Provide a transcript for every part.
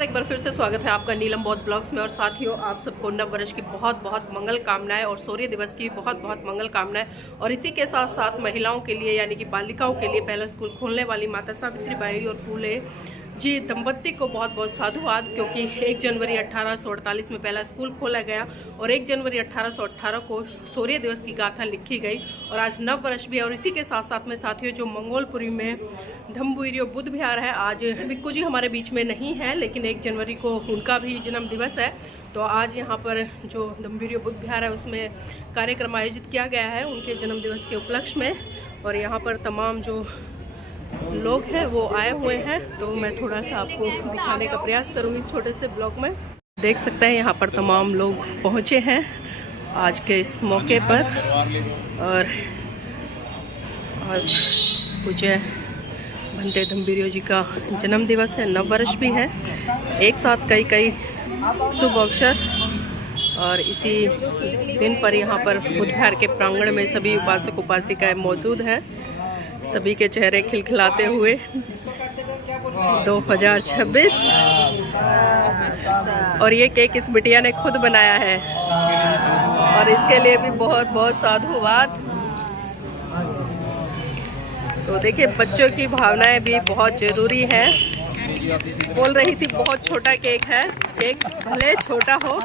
एक बार फिर से स्वागत है आपका नीलम बौद्ध ब्लॉग्स में। और साथियों, आप सबको नव वर्ष की बहुत बहुत मंगल कामनाएं और सूर्य दिवस की बहुत बहुत मंगल कामनाएं। और इसी के साथ साथ महिलाओं के लिए यानी कि बालिकाओं के लिए पहला स्कूल खोलने वाली माता सावित्री बाई और फूले जी दंपत्ति को बहुत बहुत साधुवाद, क्योंकि 1 जनवरी 1848 में पहला स्कूल खोला गया और 1 जनवरी 1818 को सूर्य दिवस की गाथा लिखी गई और आज नव वर्ष भी है। और इसी के साथ साथ में साथियों, जो मंगोलपुरी में धम्बुइरियो बुद्ध विहार है, आज बिक्कू जी हमारे बीच में नहीं है, लेकिन 1 जनवरी को उनका भी जन्म दिवस है। तो आज यहाँ पर जो धम्बुइरियो बुद्ध विहार है उसमें कार्यक्रम आयोजित किया गया है उनके जन्म दिवस के उपलक्ष्य में। और यहाँ पर तमाम जो लोग हैं वो आए हुए हैं, तो मैं थोड़ा सा आपको दिखाने का प्रयास करूँगी इस छोटे से ब्लॉग में। देख सकते हैं यहाँ पर तमाम लोग पहुँचे हैं आज के इस मौके पर। और आज पूज्य भंते धम्बुइरियो जी का जन्म दिवस है, नव वर्ष भी है, एक साथ कई शुभ अवसर। और इसी दिन पर यहाँ पर बुद्ध विहार के प्रांगण में सभी उपासक उपासिकाएं मौजूद हैं, सभी के चेहरे खिलखिलाते हुए 2026। और ये केक इस बिटिया ने खुद बनाया है और इसके लिए भी बहुत बहुत साधुवाद। तो देखिए, बच्चों की भावनाएं भी बहुत ज़रूरी हैं। बोल रही थी बहुत छोटा केक है, केक भले छोटा हो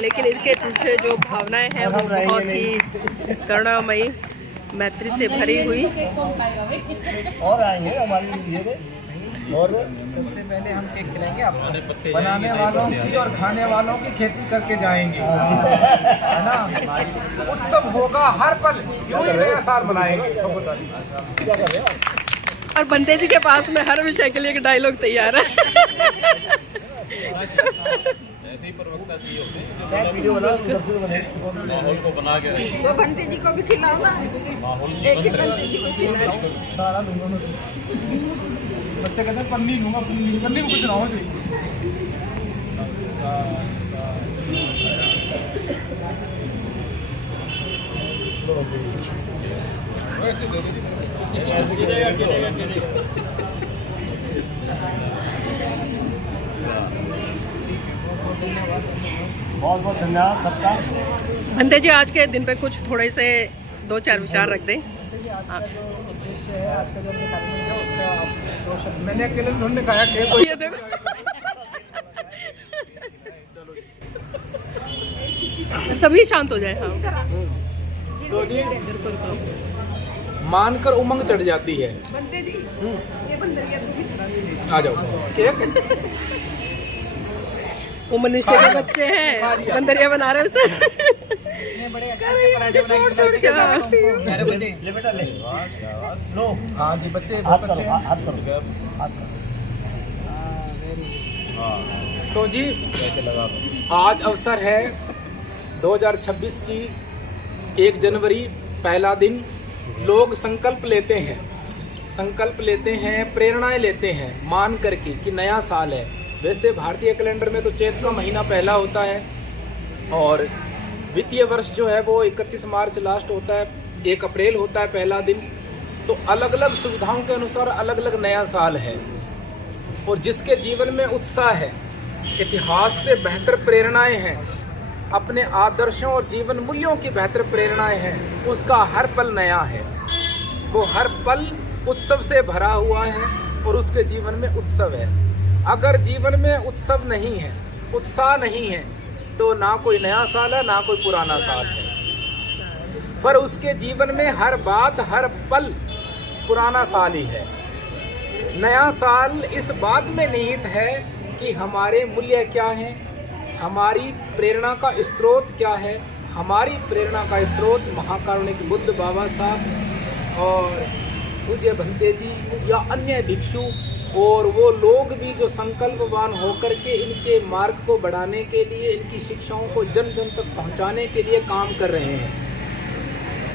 लेकिन इसके पीछे जो भावनाएं हैं वो बहुत ही करुणामयी, मैत्री से भरी हुई। और आएंगे हमारे और सबसे पहले हम केक खिलाएंगे आपको, बनाने वालों की और खाने वालों की खेती करके जाएंगे, है ना। उत्सव होगा हर पल, यूं ही नया साल मनाएंगे। क्या कर रहे हैं? और बंते जी के पास में हर विषय के लिए एक डायलॉग तैयार है। ऐसे ही प्रवक्ता जी होते हैं, वीडियो माहौल को बना के तो बंते जी को भी खिलाना है, बंते जी को खिलाना सारा लूंगा मैं। बच्चे कहते हैं पन्नी लूंगा, पन्नी में कुछ ना हो चाहिए। बहुत बहुत धन्यवाद सबका। भंते जी, आज के दिन पे कुछ थोड़े से 2-4 विचार रख दें। उद्देश्य है आज का जो हमने कार्यक्रम किया उसका 2 शब्द मैंने अकेले ढूंढने कहा कि कोई ये देखो, सभी शांत हो जाए। हाँ, तो जी मानकर उमंग चढ़ जाती है। बंते जी ये बंदर के भी थोड़ा सा आ जाओ केक। वो मनुष्य के बच्चे हैं, बंदरिया बना रहे उसे। बड़े अच्छे छोड़ के मेरे बच्चे ले बेटा ले लो। हाँ जी, बच्चे बहुत अच्छे हैं। हाथ करो, हाथ करो। तो जी आज अवसर है 2026 की 1 जनवरी, पहला दिन। लोग संकल्प लेते हैं, प्रेरणाएं लेते हैं मान करके कि नया साल है। वैसे भारतीय कैलेंडर में तो चैत का महीना पहला होता है और वित्तीय वर्ष जो है वो 31 मार्च लास्ट होता है, 1 अप्रैल होता है पहला दिन। तो अलग अलग सुविधाओं के अनुसार अलग अलग नया साल है। और जिसके जीवन में उत्साह है, इतिहास से बेहतर प्रेरणाएं हैं, अपने आदर्शों और जीवन मूल्यों की बेहतर प्रेरणाएं हैं, उसका हर पल नया है। वो हर पल उत्सव से भरा हुआ है और उसके जीवन में उत्सव है। अगर जीवन में उत्सव नहीं है, उत्साह नहीं है, तो ना कोई नया साल है ना कोई पुराना साल है। पर उसके जीवन में हर बात हर पल पुराना साल ही है। नया साल इस बात में निहित है कि हमारे मूल्य क्या हैं, हमारी प्रेरणा का स्रोत क्या है। हमारी प्रेरणा का स्रोत महाकारुणिक बुद्ध बाबा साहब और पूज्य भंते जी या अन्य भिक्षु और वो लोग भी जो संकल्पवान होकर के इनके मार्ग को बढ़ाने के लिए, इनकी शिक्षाओं को जन जन तक पहुंचाने के लिए काम कर रहे हैं।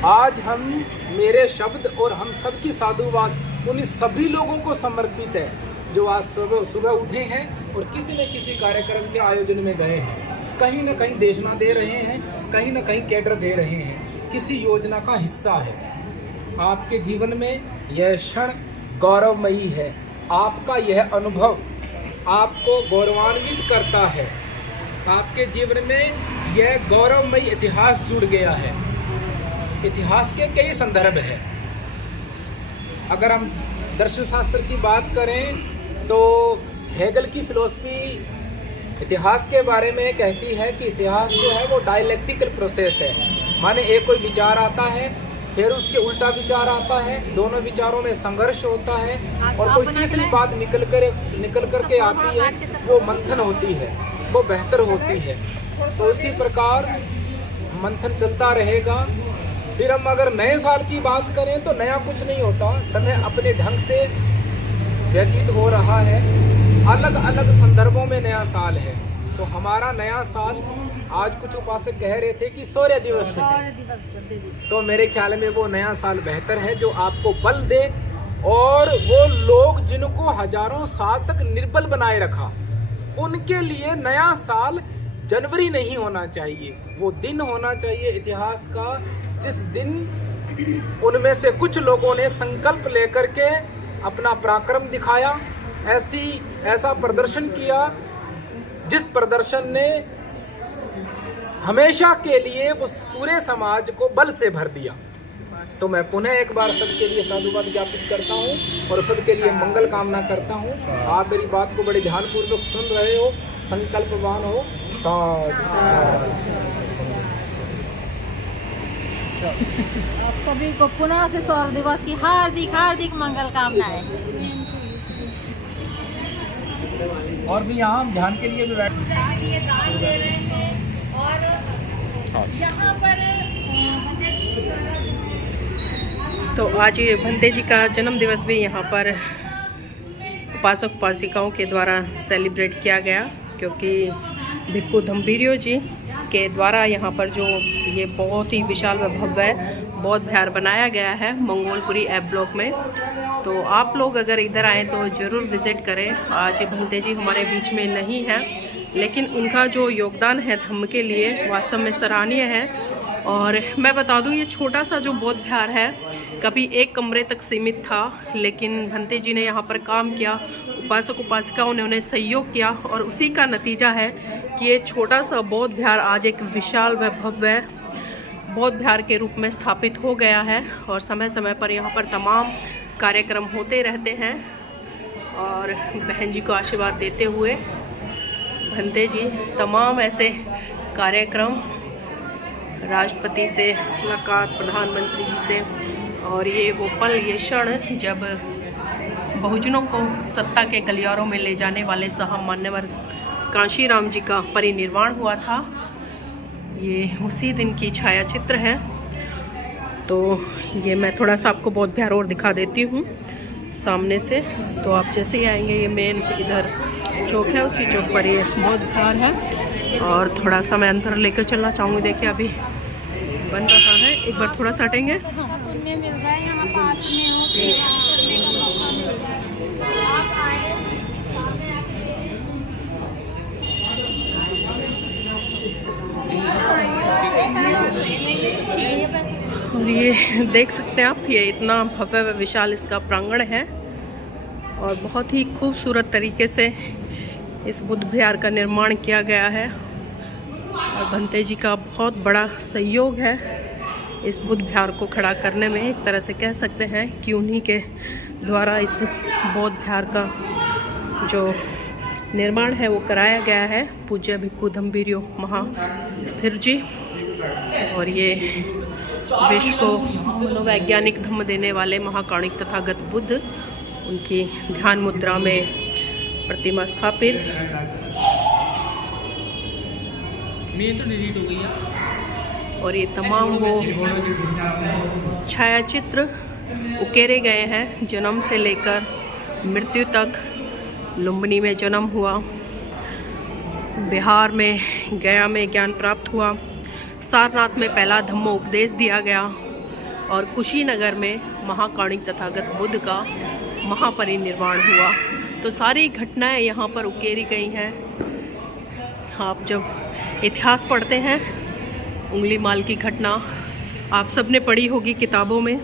आज हम, मेरे शब्द और हम सबकी साधुवाद उन सभी लोगों को समर्पित है जो आज सुबह उठे हैं और किसी न किसी कार्यक्रम के आयोजन में गए हैं, कहीं न कहीं देशना दे रहे हैं, कहीं न कहीं कैडर दे रहे हैं, किसी योजना का हिस्सा है। आपके जीवन में यह क्षण गौरवमयी है। आपका यह अनुभव आपको गौरवान्वित करता है। आपके जीवन में यह गौरवमयी इतिहास जुड़ गया है। इतिहास के कई संदर्भ हैं। अगर हम दर्शन शास्त्र की बात करें तो हेगल की फिलॉसफी इतिहास के बारे में कहती है कि इतिहास जो है वो डायलेक्टिकल प्रोसेस है। माने एक कोई विचार आता है, फिर उसके उल्टा विचार आता है, दोनों विचारों में संघर्ष होता है और कोई तीसरी बात निकल कर के आती है, वो मंथन होती है, वो बेहतर होती है। तो इसी प्रकार मंथन चलता रहेगा। फिर हम अगर नए साल की बात करें तो नया कुछ नहीं होता, समय अपने ढंग से व्यतीत हो रहा है। अलग अलग संदर्भों में नया साल है। तो हमारा नया साल आज कुछ उपासक कह रहे थे कि सूर्य दिवस है, तो मेरे ख्याल में वो नया साल बेहतर है जो आपको बल दे। और वो लोग जिनको हजारों साल तक निर्बल बनाए रखा, उनके लिए नया साल जनवरी नहीं होना चाहिए, वो दिन होना चाहिए इतिहास का जिस दिन उनमें से कुछ लोगों ने संकल्प लेकर के अपना पराक्रम दिखाया, ऐसा प्रदर्शन किया जिस प्रदर्शन ने हमेशा के लिए उस पूरे समाज को बल से भर दिया। तो मैं पुनः एक बार सबके लिए साधुवाद ज्ञापित करता हूँ और सबके लिए मंगल कामना करता हूँ। आप मेरी बात को बड़े ध्यानपूर्वक सुन रहे हो, संकल्पवान हो। आप सभी को पुनः से सूर्य दिवस की हार्दिक हार्दिक मंगल कामनाएं। और भी यहाँ ध्यान के लिए भी बैठ ये दान दे रहे हैं और यहाँ पर तो आज ये भंते जी का जन्म दिवस भी यहाँ पर उपासक उपासिकाओं के द्वारा सेलिब्रेट किया गया, क्योंकि भिक्खु धम्बीरियो जी के द्वारा यहाँ पर जो ये बहुत ही विशाल व भव्य बौद्ध विहार बनाया गया है मंगोलपुरी एप ब्लॉक में। तो आप लोग अगर इधर आएँ तो ज़रूर विज़िट करें। आज भंते जी हमारे बीच में नहीं हैं, लेकिन उनका जो योगदान है धम्म के लिए वास्तव में सराहनीय है। और मैं बता दूं, ये छोटा सा जो बौद्ध विहार है कभी एक कमरे तक सीमित था, लेकिन भंते जी ने यहाँ पर काम किया, उपासक उपासिकाओं ने उन्हें सहयोग किया और उसी का नतीजा है कि ये छोटा सा बौद्ध विहार आज एक विशाल व भव्य बौद्ध विहार के रूप में स्थापित हो गया है। और समय समय पर यहाँ पर तमाम कार्यक्रम होते रहते हैं। और बहन जी को आशीर्वाद देते हुए भंते जी तमाम ऐसे कार्यक्रम, राष्ट्रपति से मुलाकात, प्रधानमंत्री जी से, और ये वो पल, ये क्षण जब बहुजनों को सत्ता के गलियारों में ले जाने वाले साहब मान्यवर कांशीराम जी का परिनिर्वाण हुआ था, ये उसी दिन की छायाचित्र है। तो ये मैं थोड़ा सा आपको बौद्ध विहार और दिखा देती हूँ सामने से। तो आप जैसे ही आएंगे, ये मेन इधर चौक है, उसी चौक पर ये बौद्ध विहार है। और थोड़ा सा मैं अंदर लेकर चलना चाहूँगी। देखिए अभी बन रहा है, एक बार थोड़ा सा हटेंगे। और ये देख सकते हैं आप, ये इतना भव्य व विशाल इसका प्रांगण है और बहुत ही खूबसूरत तरीके से इस बुद्ध विहार का निर्माण किया गया है। और भंते जी का बहुत बड़ा सहयोग है इस बुद्ध विहार को खड़ा करने में। एक तरह से कह सकते हैं कि उन्हीं के द्वारा इस बौद्ध विहार का जो निर्माण है वो कराया गया है, पूज्य भिक्खु धम्बीरियो महास्थिर जी। और ये विश्व को मनोवैज्ञानिक धम्म देने वाले महाकाणिक तथागत बुद्ध, उनकी ध्यान मुद्रा में प्रतिमा स्थापित। तो डिलीट हो गई है। और ये तमाम वो छायाचित्र उकेरे गए हैं, जन्म से लेकर मृत्यु तक। लुम्बिनी में जन्म हुआ, बिहार में गया में ज्ञान प्राप्त हुआ, सारनाथ में पहला धम्मो उपदेश दिया गया और कुशीनगर में महाकाणिक तथागत बुद्ध का महापरिनिर्वाण हुआ। तो सारी घटनाएं यहाँ पर उकेरी गई हैं। आप जब इतिहास पढ़ते हैं, उंगली माल की घटना आप सबने पढ़ी होगी किताबों में,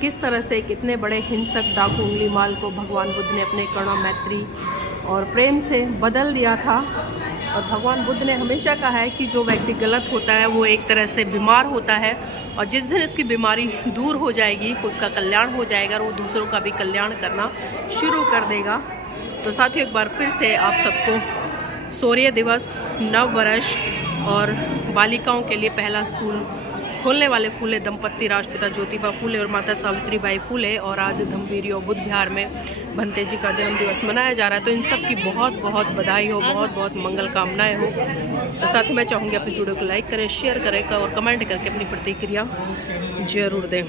किस तरह से कितने बड़े हिंसक डाकू उंगली माल को भगवान बुद्ध ने अपने करुणा मैत्री और प्रेम से बदल दिया था। और भगवान बुद्ध ने हमेशा कहा है कि जो व्यक्ति गलत होता है वो एक तरह से बीमार होता है, और जिस दिन इसकी बीमारी दूर हो जाएगी उसका कल्याण हो जाएगा और वो दूसरों का भी कल्याण करना शुरू कर देगा। तो साथियों, एक बार फिर से आप सबको सूर्य दिवस, नव वर्ष और बालिकाओं के लिए पहला स्कूल खोलने वाले फूले दंपत्ति राष्ट्रपिता ज्योतिबा फूले और माता सावित्रीबाई फूले और आज धम्बीरी और बुद्ध विहार में भंते जी का जन्म दिवस मनाया जा रहा है। तो इन सब की बहुत बहुत बधाई हो, बहुत बहुत मंगल कामनाएं हो। तो साथ ही मैं चाहूँगी आप इस वीडियो को लाइक करें, शेयर करें और कमेंट करके अपनी प्रतिक्रिया जरूर दें।